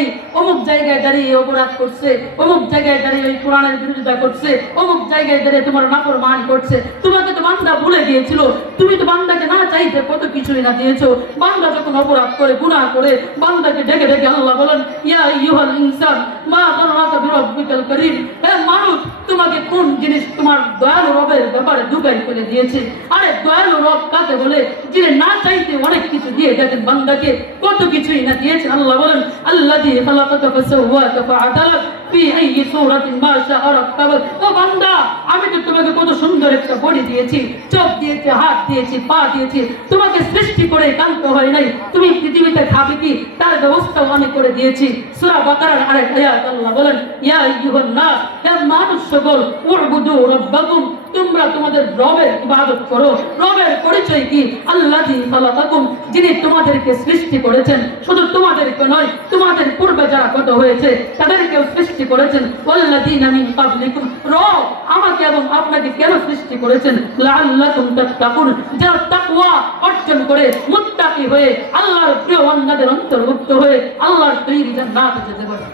নেই, অমুক জায়গায় দাঁড়িয়ে অপরাধ করছে, অমুক জায়গায় দাঁড়িয়ে ওই কোরআনের বিরোধিতা করছে, অমুক জায়গায় দাঁড়িয়ে তোমার নাফরমানি করছে। তোমাকে তো বান্দা ভুলে গিয়েছিল, তুমি তো বান্দাকে না চাইতে কত কিছুই না দিয়েছো। বান্দা যখন অপরাধ করে গুনাহ করে বান্দাকে ডেকে ডেকে আল্লাহ বলেন ইয়া আইয়ুহাল ইনসান মা গাররাকা বিরাব্বিকাল কারীম, হে মানুষ তোমাকে কোন জিনিস তোমার দয়ালু রবের ব্যাপারে দুবাই করে দিয়েছে। আরে দয়ালু রব কাকে বলে? যিনি না চাইতে অনেক কিছু দিয়ে দেখেন বান্দাকে, কত কিছুই না দিয়েছেন। আল্লাহ বলেন আল্লাযী খালাকাকা ফাসাওয়াকা ফাআদালাক ফি আইয়ি সূরাতিন মা শাআ রাক্কাবাক। ও বান্দা, আমি তো তোমাকে কত সুন্দর একটা বডি দিয়েছি, চোখ দিয়েছি, হাত দিয়েছি, পা দিয়েছি, তোমাকে সৃষ্টি করে কান্ত হয় নাই। তুমি পৃথিবীতে খাবে কি তার ব্যবস্থাও আমি করে দিয়েছি। সূরা বাকারার আরেক আয়াত আল্লাহ বলেন ইয়া আইয়ুহান নাস, হে মানুষ সকল, উবুদু রাব্বাকুম, তোমরা তোমাদের রবের ইবাদত করো। রবের পরিচয় কি? আল্লাযী খালাকাকুম, যিনি তোমাদেরকে সৃষ্টি করেছেন। শুধু তোমাদেরকে নয়, তোমাদের পূর্বে যারা কত হয়েছে তাদেরকেও সৃষ্টি করেছেন। ওয়াল্লাযীনা মিন ক্বাবলিকুম, রব আমাকে এবং আপনাকে কেন সৃষ্টি করেছেন? লাআল্লাকুম তাত্তাকুন, যারা তাকওয়া অর্জন করে মুত্তাকি হয়ে আল্লাহর প্রিয় বান্দাদের অন্তর্ভুক্ত হয়ে আল্লাহর তৈরি জান্নাতে যেতে পারে।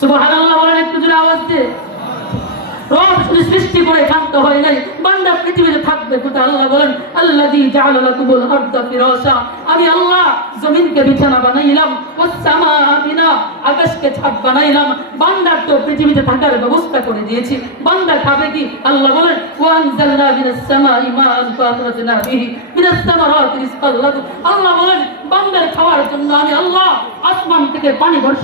সুবহানাল্লাহ বলেন একটু জোরে আওয়াজ দিয়ে। রব শুধু সৃষ্টি করে ক্ষান্ত হয় নাই, বান্দা পৃথিবীতে থাকবে কোথায়? আল্লাহ বলেন আল্লাযী জাআলা লাকুমুল আরদা ফিরাশা, আমি আল্লাহ জমিনকে বিছানা বানাইলাম, ওয়াস সামাআ বিনা, আকাশকে ছাদ বানাইলাম। বান্দার তো পৃথিবীতে থাকার ব্যবস্থা করে দিয়েছি। বান্দা খাবে কি? আল্লাহ বলেন ওয়া আনজালনা মিনাস সামাই মাআন ফাখরাজনা বিহি মিনাস সামারাতি রিজকাল লাকুম। আল্লাহ বলেন বান্দার খাওয়ার জন্য আমি আল্লাহ আসমান থেকে পানি বর্ষণ